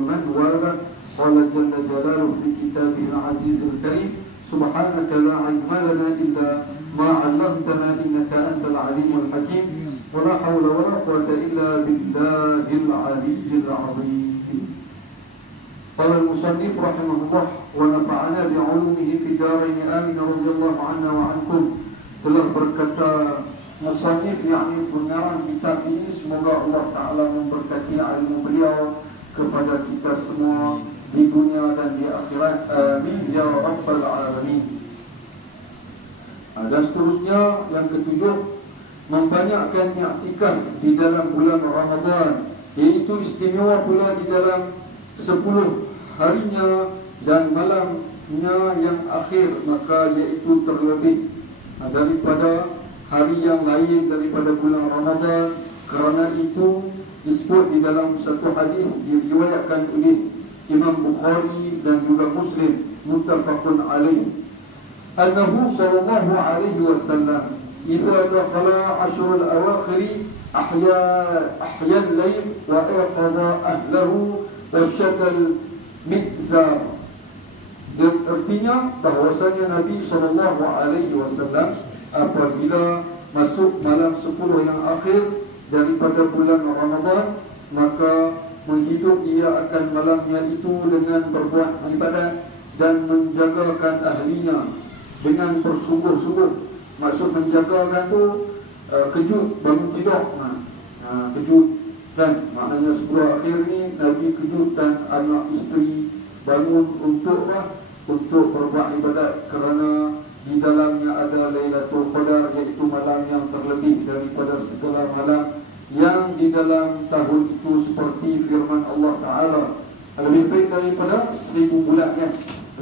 ومن والاه. قال جل جلاله في كتابه العزيز الكريم: سبحانك لا علم لنا إلا ما علمتنا إنك أنت العليم الحكيم ولا حول ولا قوة إلا بالله العلي العظيم. قال المصنف رحمه الله: ونفعنا بعلومه في الدارين آمين رضي الله عنا وعنكم. Telah berkata musannif, yakni pengarang kitab ini, semoga Allah Ta'ala memberkati ilmu beliau kepada kita semua di dunia dan di akhirat. Amin ya rabbal alamin. Dan seterusnya yang ketujuh, membanyakkan i'tikaf di dalam bulan Ramadan, iaitu istimewa pula di dalam 10 harinya dan malamnya yang akhir, maka iaitu terlebih daripada hari yang lain daripada bulan Ramadan. Kerana itu disebut di dalam satu hadis diriwayatkan oleh Imam Bukhari dan juga Muslim, muttafaqun alaih, annahu sallallahu alaihi wasallam idza dakhala ashrul awakhir ahya al-layl wa ayqadha ahlahu wa syadal mizar. Artinya bahwasanya Nabi sallallahu alaihi wasallam apabila masuk malam 10 yang akhir daripada bulan Ramadan, maka menghidup ia akan malamnya itu dengan berbuat ibadat dan menjagakan ahlinya dengan bersungguh-sungguh. Maksud menjagakan tu kejut bangun tidur, kejut kan, maknanya 10 akhir ni Nabi kejutkan anak isteri bangun untuk berbuat ibadat, kerana di dalamnya ada Lailatul Qadar, iaitu malam yang terlebih daripada segala malam yang di dalam tahun itu, seperti firman Allah Ta'ala, lebih baik daripada 1000 bulan kan.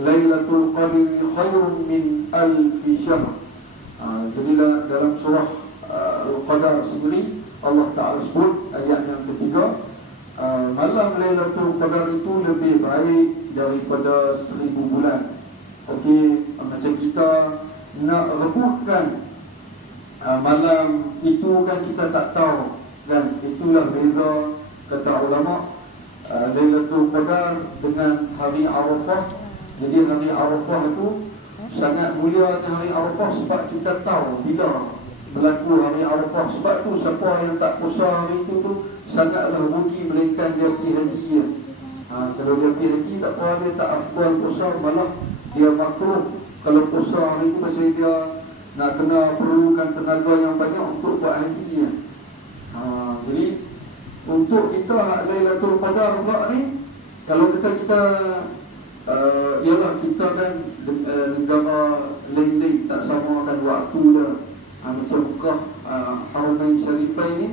Lailatul Qadri khairun min alfi syahr. Jadi dalam surah Al-Qadar sendiri Allah Ta'ala sebut ayat yang ketiga, malam Lailatul Qadar itu lebih baik daripada 1000 bulan. Okey, macam kita nak rebutkan malam itu kan, kita tak tahu kan. Itulah beza, kata ulama, Lailatul Qadar dengan hari Arafah. Jadi hari Arafah itu sangat mulia hari Arafah, sebab kita tahu bila berlaku hari Arafah. Sebab tu siapa yang tak puasa hari itu tu sangatlah rugi, melainkan dia pergi haji ya. Kalau dia pergi haji tak apa, dia tak afdal puasa, malah dia makruh kalau puasa hari itu, pasal dia nak kena perlukan tenaga yang banyak untuk buat haji ya. Jadi untuk kita Lailatul Qadar pula ni, kalau kita ialah kita kan negara lain-lain tak samakan waktu dah. Macam Mekah, Haramain Syarifain ni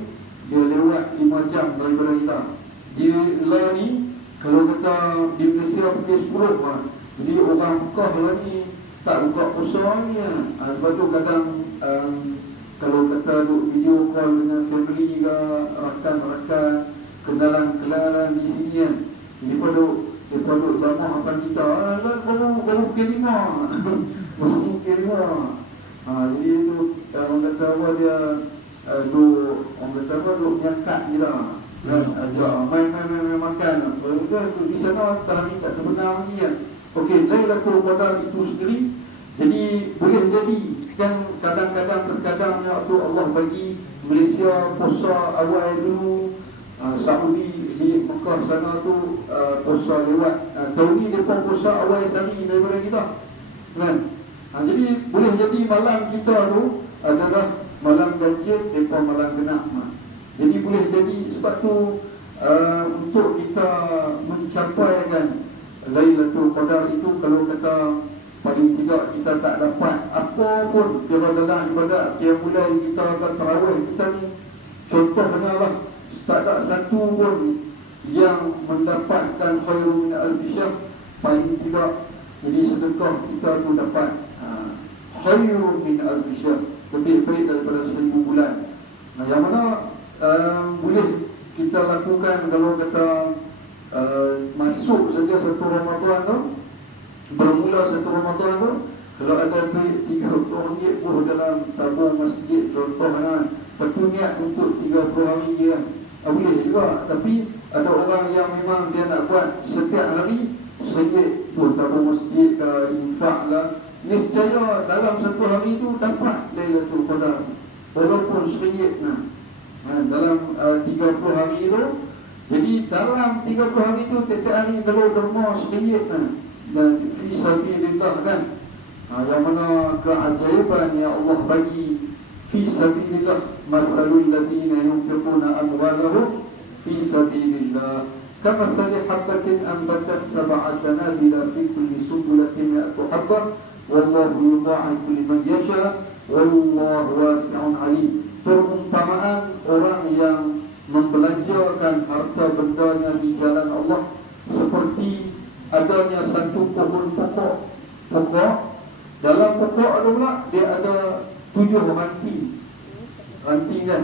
dia lewat 5 jam daripada kita. Di lain ni kalau kata di Malaysia pukul 10 jadi orang Mekah lah ni tak buka puasa ni. Sebab tu kadang kalau kata duk video call dengan family ke, rakan-rakan, kenalan-kenalan di sini kan, mereka duk jamah apa kita, baru pukul 5 mesti pukul 5. Jadi tu orang kata apa, dia orang kata apa, duk nyangkat je lah kan, ajak main makan. Di sana tak terbenar lagi kan. Okey, Lailatul Qadar itu sendiri, jadi boleh jadi kan, kadang-kadang terkadang waktu Allah bagi Malaysia puasa awal dulu, Saudi di Mekah sana tu puasa lewat. Tahun ni mereka puasa awal sekali daripada kita kan. Jadi boleh jadi malam kita tu adalah malam ganjil, mereka malam genap. Jadi boleh jadi, sebab tu untuk kita mencapaikan Lailatul Qadar itu, kalau kata paling tidak kita tak dapat apa pun dalam ibadat, dia mulai kita akan tarawih kita ni, contoh lah, tak ada satu pun yang mendapatkan khairun min alfi syahr, paling tidak jadi sedekah kita tu dapat khairun min alfi syahr, lebih baik daripada 1000 bulan. Yang mana boleh kita lakukan kalau kata masuk saja satu Ramadan tu, bermula satu Ramadan tu, kalau ada duit RM30 pun dalam tabung masjid contohnya, lepas tu niat untuk 30 hari je boleh juga. Tapi Ada orang yang memang dia nak buat setiap hari RM1 pun, tabung masjid ke, infak lah, niscaya dalam satu hari itu dapat Lailatul Qadar walaupun RM1 dalam 30 hari itu. Jadi dalam 30 hari itu tiap hari kalau derma RM1 dan fi sabilillah kan, yang mana keajaiban yang Allah bagi fi sabilillah, mathalul ladina yunfiquna amwalahum fi sabilillah kamathali habatin anbatat sab'a sanabila fi kulli sunbulatin mi'atu habbah wallahu yudha'ifu liman yasha wallahu wasi'un 'alim. Perumpamaan orang yang membelanjakan harta bendanya di jalan Allah seperti adanya satu pohon pokok. Dalam pokok ada pula dia ada 7 ranting. Ranting kan?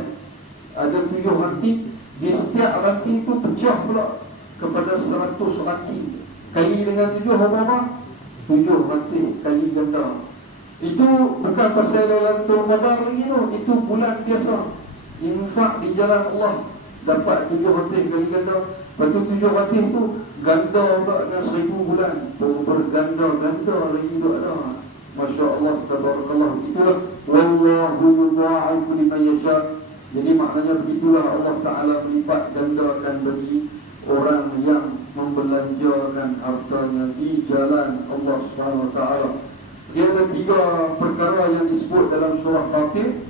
Ada 7 ranting. Di setiap ranting itu pecah pula kepada 100 ranting. Kali dengan 7 berapa? 7 ranting kali ganda. Itu bukan pasal Lailatul Qadar lagi tu. Itu bulan biasa. Infak di jalan Allah dapat 7 ranting kali ganda. Lepas tu 7 ranting tu ganda pula dengan 1000 bulan. Berganda-ganda lagi tu ada. Masya Allah, tabarakallah. Itulah wallahu yudha'ifu liman yasha. Jadi maknanya begitulah Allah Ta'ala melipat gandakan bagi orang yang membelanjakan hartanya di jalan Allah Subhanahu Wa Ta'ala. Dia ada 3 perkara yang disebut dalam surah Fatir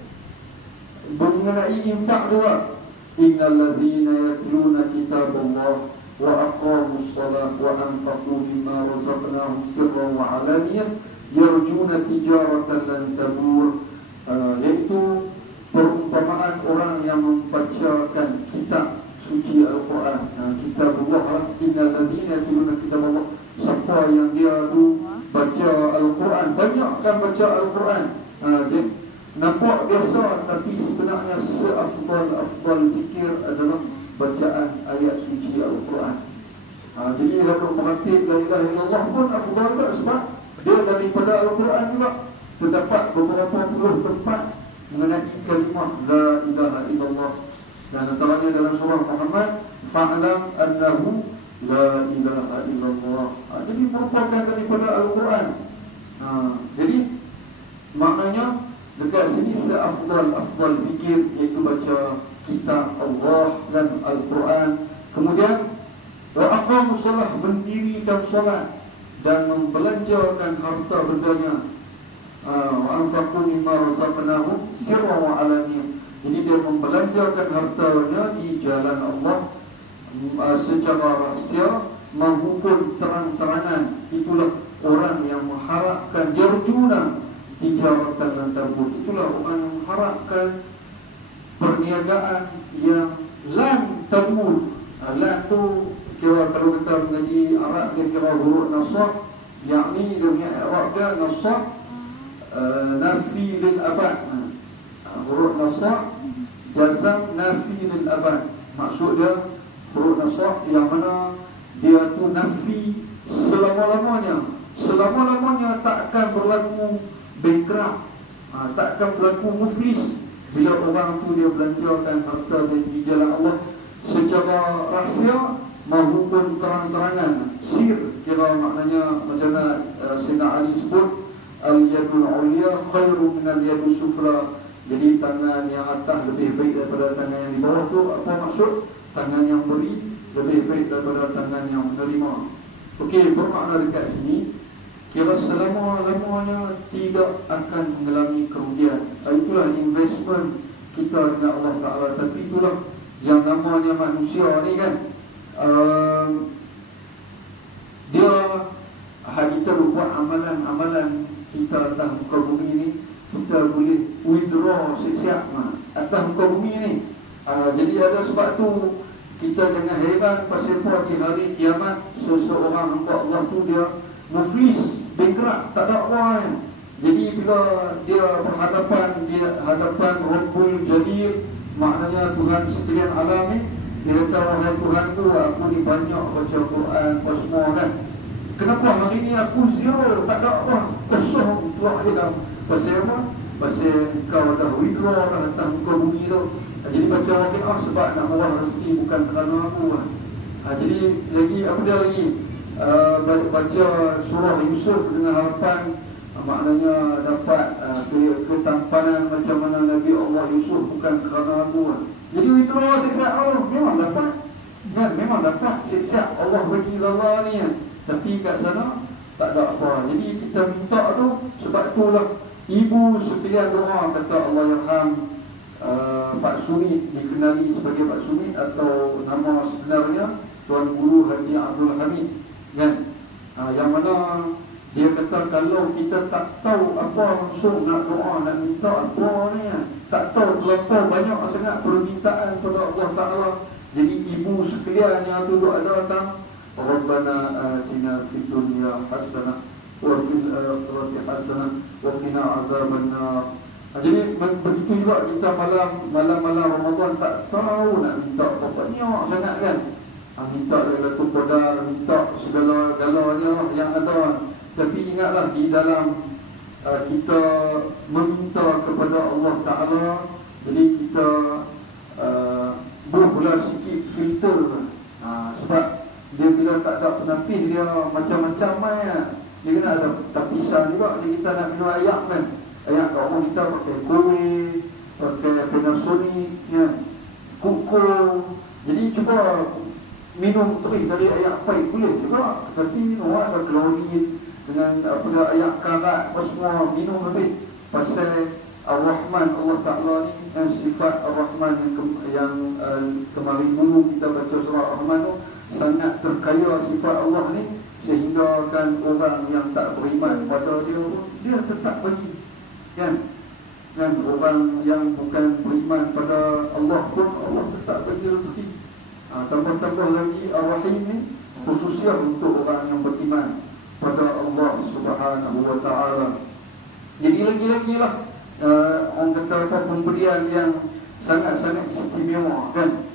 mengenai infak juga. Innal ladzina yatluna kitaballah wa aqamus salat wa anfaqu mimma razaqnahum sirran wa 'alaniyah yarjuna tijaratan lan tabur. Iaitu perumpamaan orang yang membacakan kitab suci Al-Quran. Kitabullah, innal ladzina yatluna kitaballah. Siapa yang dia tu baca Al-Quran, banyakkan baca Al-Quran. Nampak biasa, tapi sebenarnya seafdal zikir adalah bacaan ayat suci Al-Quran. Jadi kalau praktik la ilaha illallah pun afdal tak, sebab dia daripada Al-Quran juga. Terdapat beberapa puluh tempat mengenai kalimah la ilaha illallah. Dan antaranya dalam surah Muhammad, fa'lam annahu la ilaha illallah. Jadi merupakan daripada Al-Quran. Jadi maknanya dekat sini seafdal zikir iaitu baca kitab Allah dan Al-Quran. Kemudian wa aqamus shalah, mendirikan solat dan membelanjakan harta bendanya. Wa anfaqu mimma razaqnahum sirran wa 'alaniyah. Jadi dia membelanjakan hartanya di jalan Allah secara rahsia maupun terang-terangan. Itulah orang yang mengharapkan yarjuna tijaratan lan tabur. Itulah orang yang mengharapkan perniagaan yang lan tabur. Lan tu kira kalau kita mengaji Arab dia kira huruf nasab, yakni dia punya i'rab dia nasab nafi lil abad. Huruf nasab jazam nafi lil abad. Maksud dia huruf nasab yang mana dia tu nafi selama-lamanya. Selama-lamanya tak akan berlaku bankrupt, tak akan berlaku muflis bila orang tu dia belanjakan harta di jalan Allah secara rahsia maupun terang-terangan. Sir kira maknanya macam mana Sayyidina Ali sebut al-yadul ulya khairu min al-yadus sufla. Jadi tangan yang atas lebih baik daripada tangan yang di bawah tu. Apa maksud? Tangan yang beri lebih baik daripada tangan yang menerima. Okey, bermakna dekat sini kira selama-lamanya tidak akan mengalami kerugian. Itulah investment kita dengan Allah Ta'ala. Tapi itulah yang namanya manusia ni kan, dia kita buat amalan-amalan kita atas muka bumi ni, kita boleh withdraw siap-siap atas muka bumi ni. Jadi ada sebab tu kita jangan heran pasal di hari kiamat seseorang hamba Allah tu dia muflis, bankrupt, tak ada orang. Jadi bila dia hadapan Rabbul Jalil, maknanya Tuhan sekalian alam ni, dia kata, wahai Tuhanku, aku ni banyak baca Quran apa semua kan, kenapa hari ni aku zero, tak ada apa, kosong tuak je dah. Pasal apa? Pasal kau dah withdraw dah atas muka bumi tu. Jadi baca Waqi'ah sebab nak murah rezeki, bukan kerana aku. Jadi lagi apa dia lagi? Baca surah Yusuf dengan harapan maknanya dapat ketampanan macam mana Nabi Allah Yusuf, bukan kerana Abu. Jadi itu siksa Allah memang dapat. Dan memang dapat siksa Allah bagi lala ni kan. Tapi kat sana tak ada apa. Jadi kita minta tu, sebab itulah ibu sekalian doa, kata Allah yarham Pak Sumit, dikenali sebagai Pak Sumit atau nama sebenarnya Tuan Guru Haji Abdul Hamid kan. Yang mana dia kata kalau kita tak tahu apa maksud nak doa, nak minta apa ni kan, tak tahu terlampau banyak sangat permintaan kepada Allah Ta'ala. Jadi ibu sekalian yang tu doa datang, Rabbana atina fid dunya hasanah wa fil akhirati hasanah wa qina azabannar. Jadi begitu juga kita malam-malam Ramadan tak tahu nak minta apa, banyak sangat kan. Minta Lailatul Qadar, minta segala-galanya yang ada. Tapi ingatlah di dalam kita meminta kepada Allah Ta'ala, jadi kita buatlah sikit filter. Sebab dia bila tak ada penapis, dia macam-macam dia kena ada tapisan juga. Jadi kita nak minum ayak kan, ayak kat rumah kita pakai kuih, pakai Panasonic ya, kuku. Jadi cuba minum terik dari ayak pahit boleh juga. Tapi minum ada klorin dengan apa dia, ayak karat apa semua, minum lebih. Pasal Ar-Rahman Allah Ta'ala ni, sifat Ar-Rahman yang kemarin dulu kita baca surah Ar-Rahman tu, sangat terkaya sifat Allah ni, sehingga kan orang yang tak beriman pada dia pun dia tetap bagi kan. Dan orang yang bukan beriman pada Allah pun Allah tetap bagi rezeki. Tambah-tambah lagi Ar-Rahim ni khususnya untuk orang yang beriman pada Allah Subhanahu Wa Ta'ala. Jadi lagi-lagi lah orang kata apa, pemberian yang sangat-sangat istimewa kan.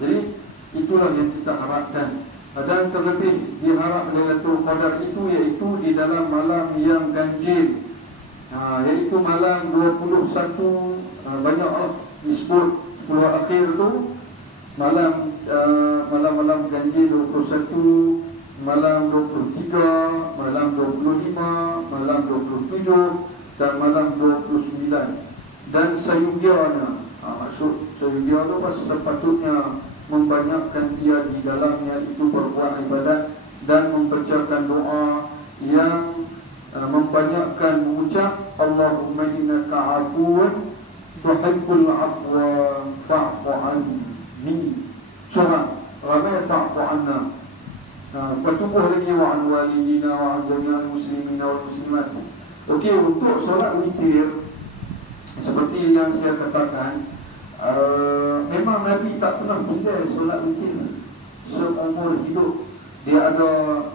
Jadi itulah yang kita harapkan. Dan terlebih diharap Lailatul Qadar itu iaitu di dalam malam yang ganjil, iaitu malam 21. Banyaklah disebut 10 akhir tu malam ganjil 21, malam 23, malam 25, malam 27 dan malam 29. Dan sayugianya, maksud sayugia tu sepatutnya membanyakkan dia di dalamnya itu berbuat ibadat dan membacakan doa yang membanyakkan mengucap Allahumma innaka afuwun tuhibbul afwa fa'fu anni. Surah ramai fa'fu anna. Bertumbuh lagi wa an walidina wa an jami'al muslimina wal muslimat. Okey, untuk solat witir seperti yang saya katakan, memang Nabi tak pernah tinggal solat witir seumur hidup. Dia ada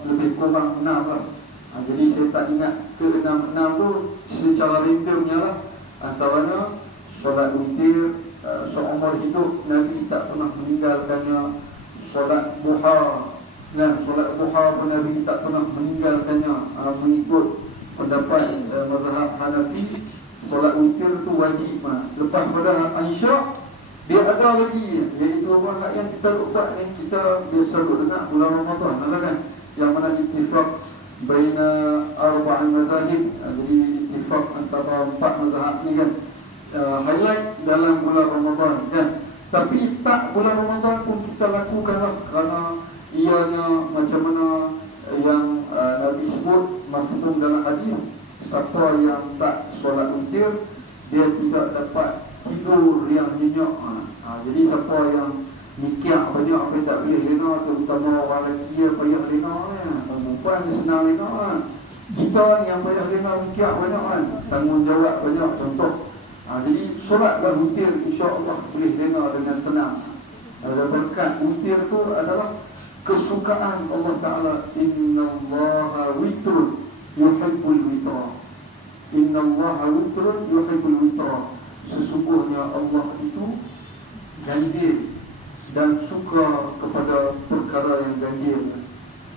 lebih kurang 6 lah. Jadi saya tak ingat ke 6 tu secara rindomnya lah. Antaranya solat witir seumur hidup Nabi tak pernah meninggalkannya. Solat duha, nah, solat duha pun Nabi tak pernah meninggalkannya. Mengikut pendapat mazhab Hanafi, solat witir tu wajib. Lepas pada Aisyah, dia ada lagi, iaitu orang yang kita buat ni, kita biasa dengar bulan Ramadan kan, yang mana ittifaq baina arba'in mazahib. Jadi ittifaq antara 4 mazhab ni kan, highlight dalam bulan Ramadan kan. Tapi tak bulan Ramadan pun kita lakukanlah, kerana ianya macam mana yang Nabi sebut mafhum dalam hadis, siapa yang tak solat witir dia tidak dapat tidur yang nyenyak. Jadi siapa yang nikah banyak apa tak boleh lena, terutama orang lelaki dia payah lena kan, perempuan dia senang lena kan. Kita ni yang payah lena nikah banyak kan, tanggungjawab banyak contoh. Jadi solatlah witir, insya-Allah boleh lena dengan tenang. Ada berkat witir tu adalah kesukaan Allah Ta'ala. Innallaha witrun yuhibbul witra. Innallaha witrun yuhibbul witra. Sesungguhnya Allah itu ganjil dan suka kepada perkara yang ganjil.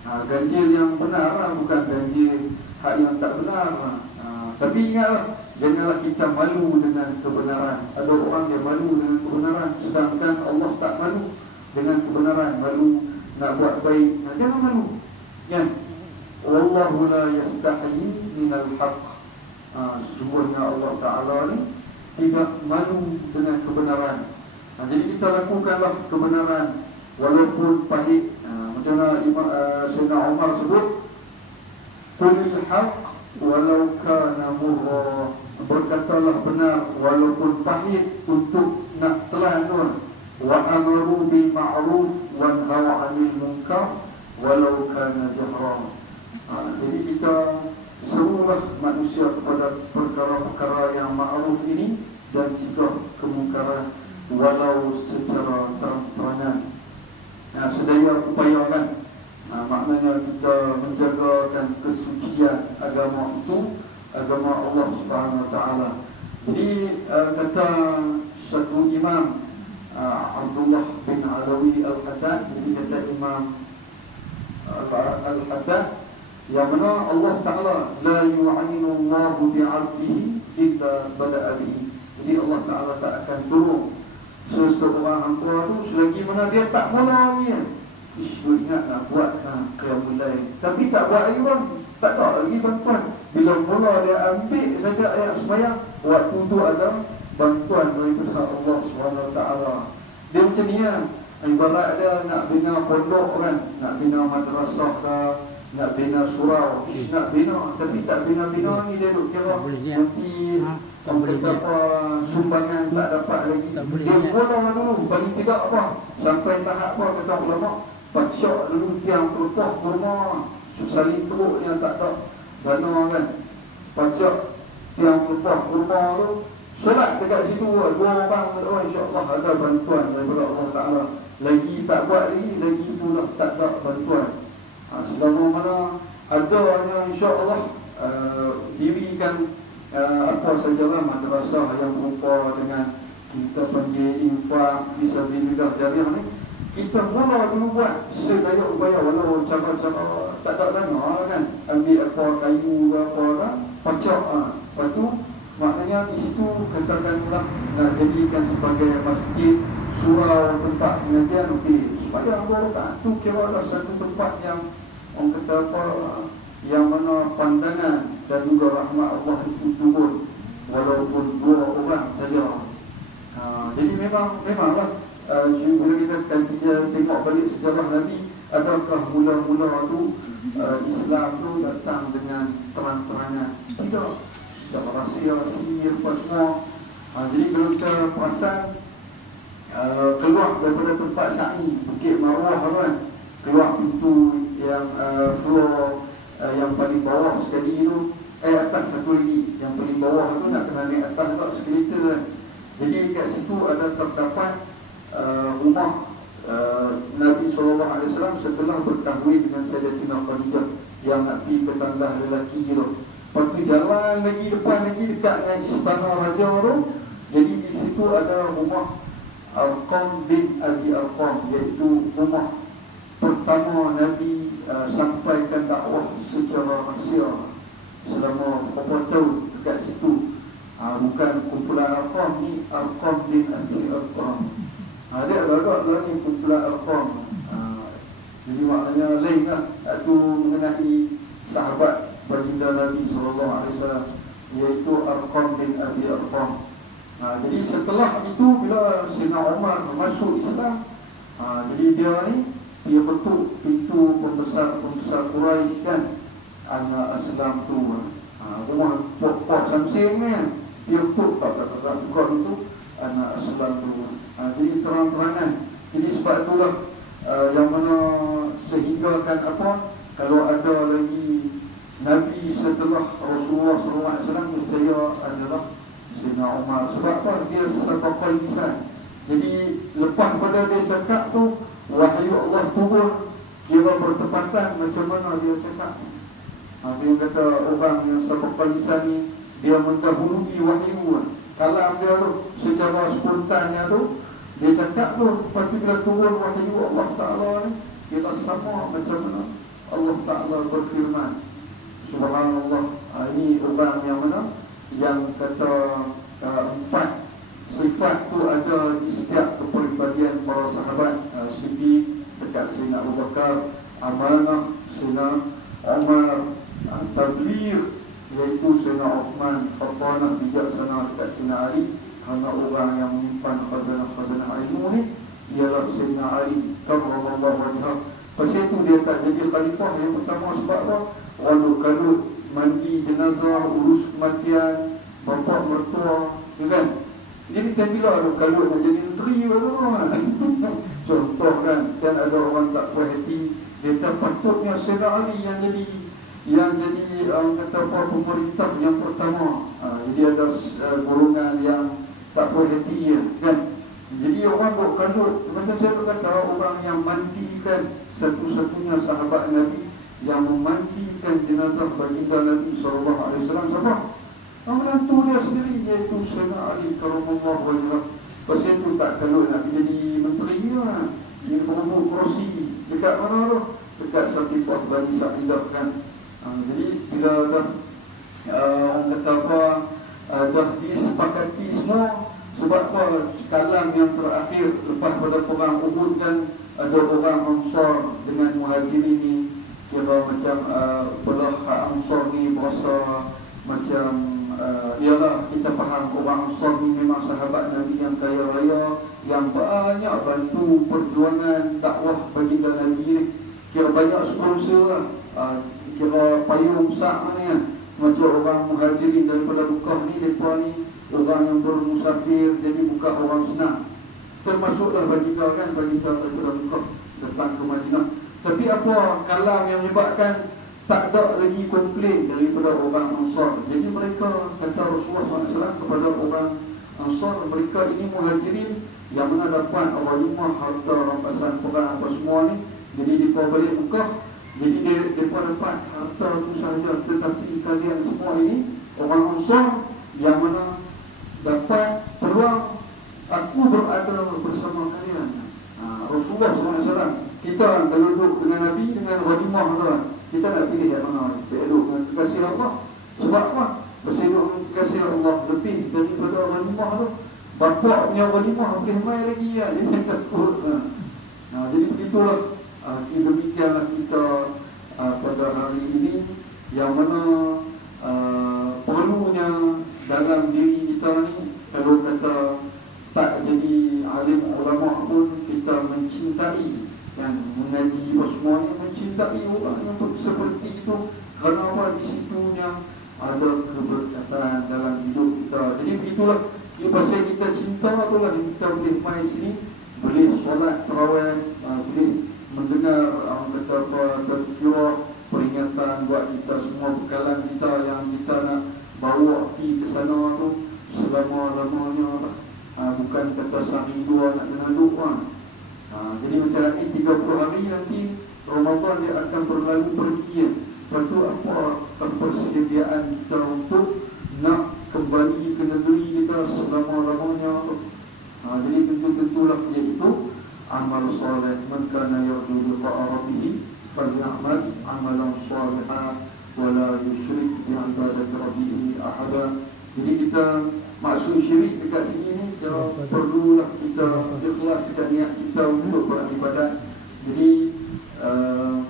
Ganjil yang benar, bukan ganjil hak yang tak benar. Tapi ingatlah, janganlah kita malu dengan kebenaran. Ada orang yang malu dengan kebenaran, sedangkan Allah tak malu dengan kebenaran, malu nak buat baik, jangan malu. Ya. Wallahu la yastahi minal haqq. Sesungguhnya Allah Ta'ala ni tidak malu dengan kebenaran. Jadi kita lakukanlah kebenaran walaupun pahit. Macam mana Sayyidina Umar sebut, qulil haqq walau kana murra. Berkatalah benar walaupun pahit untuk nak telan tu. Wa amaru bil ma'ruf wa nahaw 'anil munkar walau kana jahra. Jadi kita serulah manusia kepada perkara-perkara yang ma'ruf ini dan juga kemungkaran walau secara terang-terangan. Sedaya upayakan. Maknanya kita menjagakan kesucian agama itu, agama Allah Subhanahu Wa Taala. Jadi kata satu imam, Abdullah bin Alawi Al-Haddad, jadi kata Imam Al-Haddad, yang mana Allah Ta'ala la yu'inu Allahu bi'abdihi illa bada'a bihi. Jadi Allah Ta'ala tak akan turun seseorang hamba tu selagi mana dia tak mula lagi. Isu ingat nak buat qiyamul lail, tapi tak buat lagi bang, tak ada lagi bantuan. Bila mula dia ambil saja ayat sembahyang, waktu tu ada bantuan daripada Allah SWT. Dia macam ni lah. Ibarat dia nak bina pondok kan, nak bina madrasah ke, nak bina surau, nak bina, tapi tak bina-bina ni dia duk kira nanti kata apa sumbangan tak dapat lagi. Dia mula dulu bagi tidak apa, sampai tahap apa kata ulama, pacak dulu tiang pelutuh kurma, salin teruk yang tak ada dana kan, pacak tiang pelutuh kurma tu, solat dekat situ 2 orang berdoa, insya-Allah ada bantuan daripada Allah Taala. Lagi tak buat lagi tu dah tak ada bantuan. Selama mana adanya insya-Allah dirikan apa sajalah madrasah yang berupa dengan kita panggil infak fisabilillah jariah ni, kita mula dulu buat sedaya upaya walau cara-cara tak ada dana kan, ambil apa kayu ke apa kan, pacak. Lepas tu maknanya di situ katakanlah nak jadikan sebagai masjid, surau, tempat pengajian, okey, supaya orang tu kira ada satu tempat yang orang kata apa, yang mana pandangan dan juga rahmat Allah itu turun walaupun 2 orang saja. Jadi memanglah bila kita tengok balik sejarah Nabi, adakah mula-mula tu Islam tu datang dengan terang-terangan? Tidak. Tak rahsia-rahsia apa semua. Jadi kalau kita perasan keluar daripada tempat sa'i Bukit Marwah kan, keluar pintu yang floor yang paling bawah sekali tu, atas satu lagi yang paling bawah tu nak kena naik atas tak sekelitar kan. Jadi kat situ ada terdapat rumah Nabi SAW setelah berkahwin dengan Sayyidatina Khadijah yang nak pergi ke tandas lelaki tu. Lepas tu jalan lagi depan lagi dekat dengan istana raja tu. Jadi di situ ada rumah Arqam bin Abi Arqam, iaitu rumah pertama Nabi sampaikan dakwah secara rahsia selama beberapa tahun dekat situ. Bukan kumpulan Arqam ni, Arqam bin Abi Arqam. Dia agak-agak lah ni kumpulan Arqam. Jadi maknanya lain lah. Satu mengenai sahabat baginda Nabi SAW, iaitu Arqam bin Abi Arqam. Jadi setelah itu bila Sayyidina Umar masuk Islam, jadi dia betul pintu pembesar Quraisy kan, anak Islam tu, rumah Pok Samsing ni, dia betul tak tukar itu anak Islam tu. Jadi terang-terangan. Jadi sebab itulah yang mana sehinggakan apa, kalau ada lagi Nabi setelah Rasulullah SAW, percaya adalah Sayyidina Umar. Sebab apa? Dia sabaqal lisan. Jadi lepas pada dia cakap tu, wahyu Allah turun, kira bertepatan macam mana dia cakap. Dia kata orang yang sabaqal lisan ni, dia mendahului wahyu. Kalam dia tu secara spontannya tu dia cakap tu, lepas tu bila turun wahyu Allah Ta'ala ni, kita sama macam mana Allah Ta'ala berfirman. Subhanallah. Ini orang yang mana yang kata 4 sifat tu ada di setiap kepribadian para sahabat. Siddiq, dekat Sayyidina Abu Bakar, amanah Sayyidina Umar, tabligh iaitu Sayyidina Uthman, fatanah bijaksana dekat Sayyidina Ali. Kerana orang yang menyimpan khazanah ilmu ni ialah Sayyidina Ali karramallahu wajhah. Pasal itu dia tak jadi khalifah yang pertama sebab apa? Kalut mandi jenazah, urus kematian bapa mertua, ya kan? Jadi kan bila ada kalut nak jadi menteri baru kan. Contoh kan ada orang tak puas hati, dia tak patutnya Sayyidina Ali yang jadi kata apa, pemerintah yang pertama. Jadi ada golongan yang tak puas hati kan. Jadi orang buat kalut, macam saya berkata, orang yang mandikan satu-satunya sahabat Nabi, yang memandikan jenazah baginda Nabi SAW, siapa? Menantu dia sendiri, iaitu Sayyidina Ali karramallahu wajhah. Pasal itu tak kalut nak jadi menteri lah. Dia berebut kursi dekat mana tu? Dekat Satifah Bani Sa'idah kan. Jadi bila dah orang kata apa, dah disepakati semua. Sebab apa? Kalam yang terakhir lepas pada perang Uhud kan, ada orang Ansar dengan Muhajirin ni, kira macam belah Ansar ni berasa macam ialah kita faham orang Ansar ni memang sahabat Nabi yang kaya raya, yang banyak bantu perjuangan dakwah baginda Nabi. Kira banyak sponsor lah, kira payung besar ni kan. Macam orang Muhajirin daripada Mekah ni, mereka ni orang yang bermusafir, jadi bukan orang senang. Termasuklah baginda kan, baginda daripada Mekah datang ke Madinah. Tapi apa kalam yang menyebabkan tak ada lagi komplain daripada orang Ansar. Jadi mereka kata Rasulullah SAW kepada orang Ansar, mereka ini Muhajirin yang mana dapat walimah harta rampasan perang apa semua ni. Jadi mereka balik Mekah, jadi mereka dapat harta itu sahaja. Tetapi kalian semua ini orang Ansar yang mana dapat peluang aku berada bersama kalian. Rasulullah SAW, kita kalau duduk dengan Nabi dengan walimah tu, kita nak pilih yang mana? Duduk dengan kekasih Allah. Sebab apa? Berseduk dengan kekasih Allah lebih daripada walimah tu. Bapak punya walimah boleh mai lagi ya. Dia takut. Jadi begitulah. Demikianlah kita pada hari ini, yang mana perlunya dalam diri kita ni, kalau kata tak jadi alim ulama pun, kita mencintai yang mengaji semua ni, mencintai orang yang seperti itu. Kerana apa? Di situnya ada keberkatan dalam hidup kita. Jadi begitulah. Jadi pasal kita cinta itulah kita boleh main sini, boleh solat tarawih, boleh mendengar orang kata apa, tazkirah, peringatan buat kita semua, bekalan kita yang kita nak bawa pergi ke sana tu selama-lamanya lah. Bukan kata sehari dua nak kena doa. Jadi macam ni 30 hari nanti Ramadan dia akan berlalu pergi. Lepas tu apa persediaan kita untuk nak kembali ke negeri kita selama-lamanya. Jadi tentu-tentulah iaitu amal soleh. Man kana yarju liqa'a rabbih falyamal amalan salihan wa la yusyrik bi ibadati rabbih ahada. Jadi kita maksud syirik dekat sini ni, perlulah kita ikhlaskan niat kita untuk beribadat. Jadi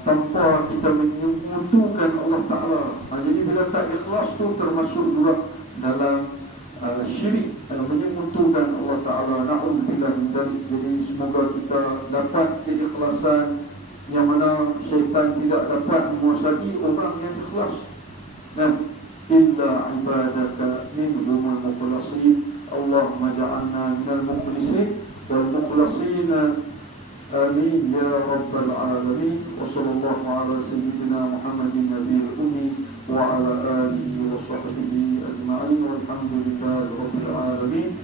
tanpa kita menyekutukan Allah Ta'ala. Jadi bila tak ikhlas tu termasuk juga dalam syirik, menyekutukan Allah Ta'ala. Na'udzubillah min dzalik. Jadi semoga kita dapat keikhlasan yang mana syaitan tidak dapat menguasai orang yang ikhlas. Illa ibadaka minhumul mukhlasin. Allahumma ja'alna minal mukhlisin wal mukhlasin. Amin ya rabbal alamin. Wa sallallahu ala sayyidina Muhammadin nabiyil ummi wa ala alihi wa sahbihi ajma'in. Walhamdulillahi rabbil alamin.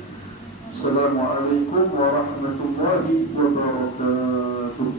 Assalamualaikum warahmatullahi wabarakatuh.